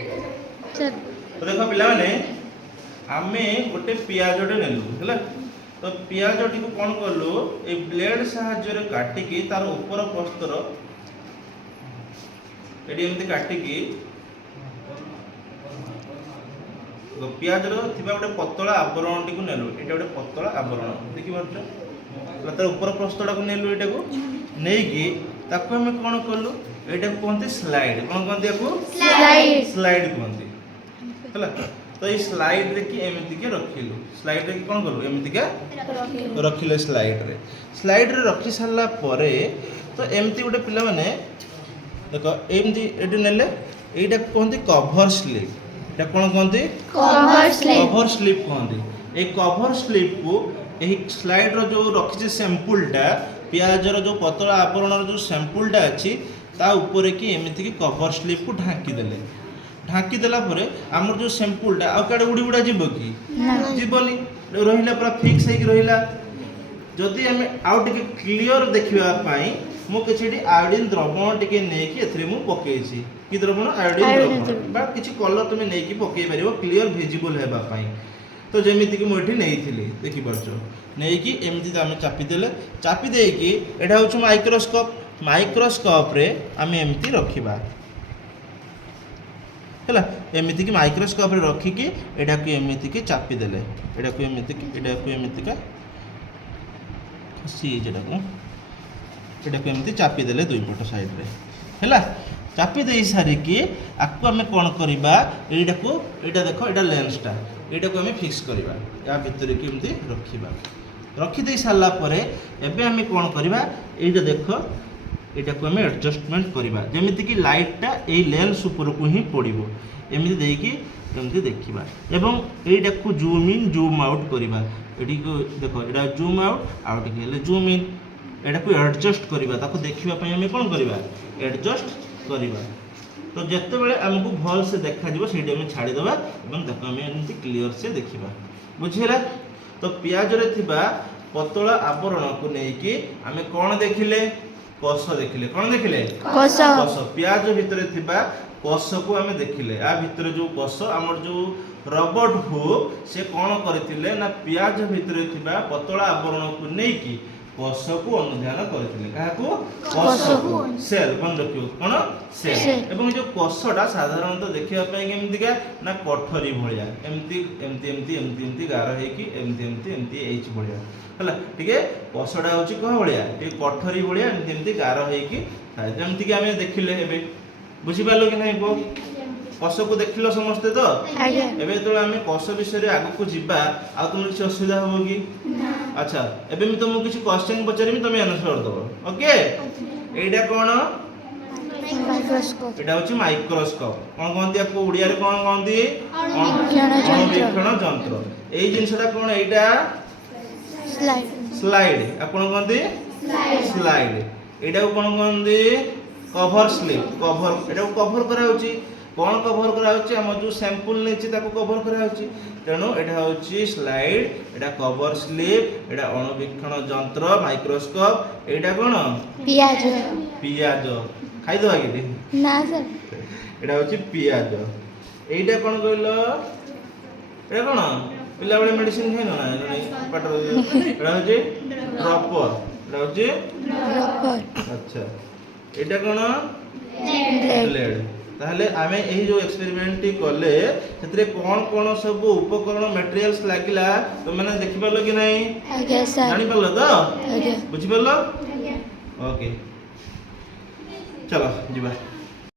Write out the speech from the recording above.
तो देखो पिला माने आमे गोटे पियाजटे नेलु हैला तो पियाजटी को कौन कलु ए ब्लेड साहाय्य रे काटी की तार ऊपर प्रस्तर एडी एमती काटी की पियाजर थिबा गोटे पतला आवरणटी को नेलु एटा गोटे पतला आवरण देखि पारछ तार ऊपर प्रस्तरटा को नेलु एटा को नेई की ताको हम कौन कलु एटा को कहते स्लाइड कौन कहते याको स्लाइड कहते हैला तो ये स्लाइड रे की एमती के रखिलु स्लाइड रे की कौन कलु एमती के रखिले स्लाइड रे रखि सारला परे तो एमती गोटे पिला माने देखो एमती एडी नेले एटा कहते कवर स्लिप एटा कौन कहते कवर स्लिप कहते ए कवर स्लिप को एही स्लाइड रो जो रखिছে सैंपलटा पियाजर जो पतला आवरण जो सैंपलटा अछि ता ऊपर की एमती की कवर स्लिप को ढांकी देले ढांकी देला परे हमर जो सैंपलटा आ काडे उडी उडा जीव की जीवनी रहिला पूरा फिक्स हे की रहिला जदि हम आउ टिके क्लियर देखिबा पई मो किछडी आयोडीन द्रवण टिके नै की एथरे मु पकेछि की द्रवण आयोडीन द्रवण बा किछि कलर तुमे नै की पकेइ परिबो क्लियर विजिबल हेबा पई तो जेमिति की मोठी नै थिली देखि परछो नै की एमिति हम चापी देले चापी देई की एटा होछ माइक्रोस्कोप रे हम एमिति रखिबा हैला एमिति की माइक्रोस्कोप रे रखी की एटा को एमिति की चापी देले एटा को एमिति का खसी जेटा को एमिति चापी देले दुई पट साइड रे हैला चापी देई सारी की आको हम कोन करबा एटा देखो एटा लेंसटा एटा को हम फिक्स करबा या भीतर की एमिति रखिबा रखी दे सारला परे एबे हम कोन करबा एटा देखो एटा को हम एडजस्टमेंट करबा जेमिति की लाइटटा ए लेंस ऊपर को ही पड़िबो एमिति देई की एमिति देखिबा एवं एटा को जूम इन जूम आउट करबा एडी को देखो एटा जूम आउट आउट के ले जूम इन एटा को एडजस्ट करबा ताको देखिबा पई हम कोन करबा एडजस्ट करबा तो जत्ते बेले हमको भल से देखा जीवो सेडी हम छाडी देबा एवं देखो हम एमिति क्लियर से देखिबा बुझिला तो पियाज रे थिबा पतला आवरण को नै की हम कोन देखिले कस देखिले कोन देखिले कस पियाज भितरे थिबा कस को हम देखिले आ भितरे जो कस हमर जो रॉबर्ट हुक से कोन करथिले ना पियाज भितरे थिबा पतला आवरण को नै की कस को अनुध्यान करथिले काहा को कस को सेल कोन रखियो कोन सेल एवं जो कसटा साधारणतः देखिबा पई केमति का ना कठरी भलिया एमती गार हे की एमती एच भलिया हला ठीक है कसटा होची कह भलिया ए कठरी भलिया एमती गार हे की जेमति कि हमें देखिले हेबे बुझि पालो कि नै को कस को देखिलो समस्ते तो एबे तो हमें कस विषय रे आगु को जिबा आ तुम किछ असुविधा होबो की अच्छा एबे मी तुमको किछ क्वेश्चन पचारिमी तुम आंसर दबो ओके एडा कोन माइक्रोस्कोप एडा होची माइक्रोस्कोप कोन कोनती आपको उड़िया रे कोन कोनती अणुवीक्षण यंत्र एई जिंसटा कोन एडा स्लाइड आपण कोनती स्लाइड एडा कोन कोनती कवर स्लिप कवर एडा कवर करा होची कौन कवर करा होची हम जो सैंपल नेछि ताको कवर करा होची तेनो एटा होची स्लाइड एटा कवर स्लिप एटा अणुवीक्षण यंत्र माइक्रोस्कोप एटा कोन पियाज खाइ दो आगे ना सर एटा होची पियाज एटा कोन कहलो एटा कोन पिला बळे मेडिसिन खाइनो ना पाटर एटा होची ड्रॉपर एटा होची ड्रॉपर अच्छा एटा कोन ब्लेड ताहले आमे एही जो एक्सपेरिमेंट टी करले सेतरे कोन सब उपकरण मटेरियल्स लागिला तो माने देखि पालो कि नै आगे सर जानि पालो तो आगे बुझि पालो ओके चलो जीवा